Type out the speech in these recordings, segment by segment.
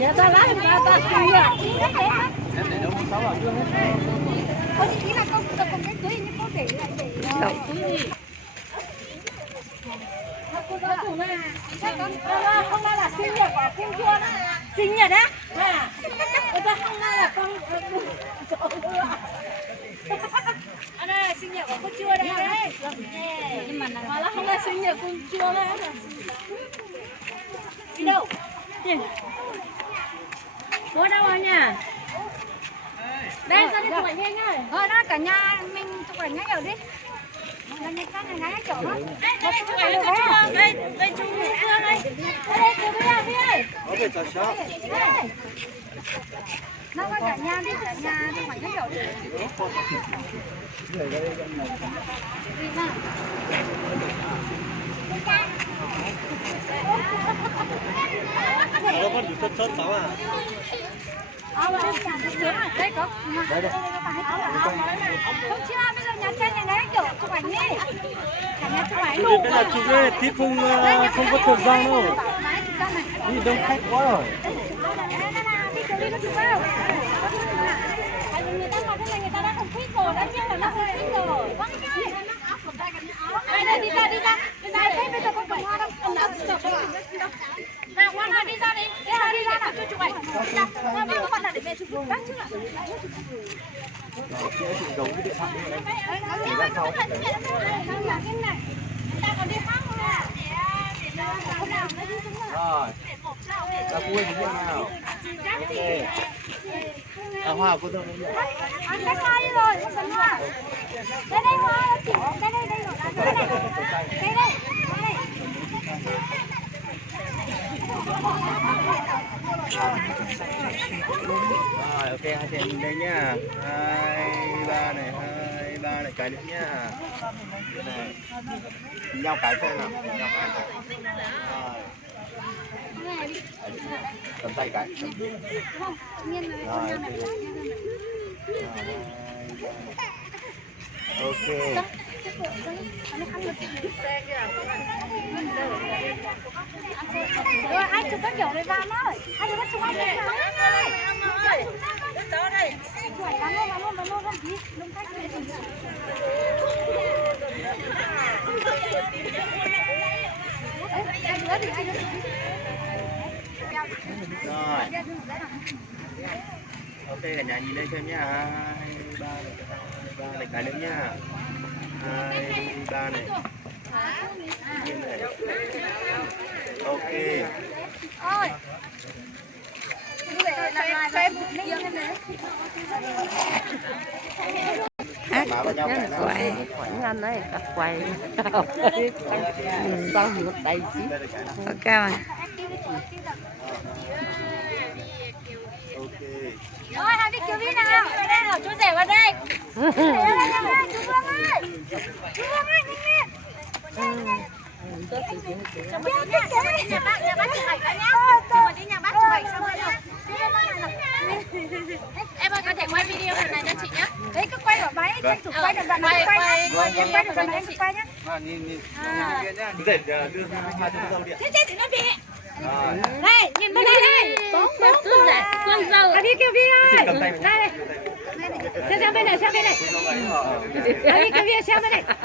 Dạ ta lái ta xinh à. Em để đâu con sáu vào chưa hết. Con chỉ là con cái túi nhưng có để lại để không phải là sinh nhật của Kim Chuan sinh nhật á người ta không nói là con anh ơi sinh nhật của con chua đây đấy nhưng mà nó không là sinh nhật con chua đấy đi đâu bố đâu rồi nhỉ đây ra đi chụp ảnh nhanh ơi thôi đó cả nhà mình chụp ảnh ngay rồi đi là những cái này ngay chỗ đó đây đây chú Phương đây đây chú Vy ơi Ok, chào cháu. nó có cả nhà đi cả nhà chụp ảnh ngay chỗ đi Nó con chút chút cháu à. Đây có. Đây. Không chưa, bây giờ nhà trên này đấy kiểu chụp ảnh đi. Cả nhà chụp ảnh. Chụp cái là chụp cái tí không có thời gian đâu. Đi đông khách quá rồi. Đi chụp vào. Người ta mà thế này người ta đã không thích rồi, đã biết là nó không thích rồi. Đây đi ra. Đi ra thế bây giờ con cầm hoa đâu. nào ngoan ngoan đi ra đi đi ra nào chụp ảnh Bây giờ bạn là để về chụp bác chứ ạ. Chị chụp giống cái điện thoại đi. Ta còn đi khác không ạ? Rồi. Là vui cái nào. Ok. À, hoa cô tôi cũng Anh lấy hoa đi rồi, không cần hoa. Đây hoa, chỉ đây rồi. Đây. Rồi, ok, hai chị nhìn đây nhá. 2, 3 này, 2, 3 này, cái nữa nhá. Cái này. Nhau cái xem nào, nhau cái. Rồi. Cầm tay cái. Rồi. Ok. Rồi ai chụp các kiểu này vào thôi. Ai chụp các chụp anh đấy vào. đó đây Vào luôn đi. Đúng cách này. Rồi. Ok, cả nhà nhìn đây xem nhá. 2, 3 này, 2, 3 này, cái nữa nhá. 2, 3 này. Này. Ok. Ôi. Má vào nhau cái nào. Quay anh ấy đặt quay sao một đầy chứ ok mà Ok. Rồi, hai biết kêu biết nào. đây nào chú rể vào đây Chú Vương ơi, nhanh lên. nhà bác chụp ảnh cái nhá mà đi nhà bác chụp ảnh xong rồi em ơi có thể quay video phần này cho chị nhé Đấy cứ quay vào máy, tranh thủ quay được đoạn này quay nhá. Em quay được đoạn này em quay nhá. Nhìn rể đưa hai cho dâu điện. thế chị nó bị Rồi. đây nhìn bên đây đây có chú rể con dâu Đi kêu đi ơi. Cầm tay Đây. Xem bên này, xem bên này. Đi kêu đi xem bên này. Rồi,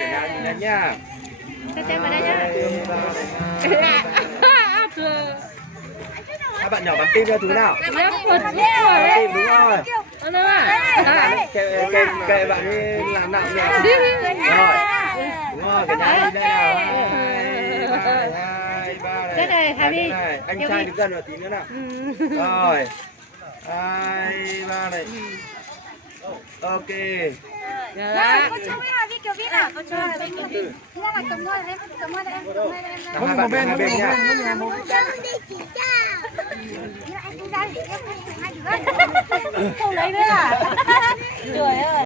cả nhà nhìn đây nhá. Xem vào đây nhá. Các bạn nhỏ bắn tim cho chú nào. Bắn Tim đúng rồi. Đấy. Kệ bạn ấy làm nặng nhỉ. Rồi. Đúng rồi, cả nhà nhìn đây nào. 2, 3 này. Đây này, Hà này. Anh trai đứng gần một tí nữa nào. Rồi. 2, 3 này. Ok. Nào, cô cho với Hà Vi kiểu biết nào. Cô cho Hà Vi kiểu biết. Thế là cầm thôi em, cầm thôi em. Không một bên nha. Đi chỉ cho. Em đi ra để em hai đứa. Không lấy nữa à? Trời ơi.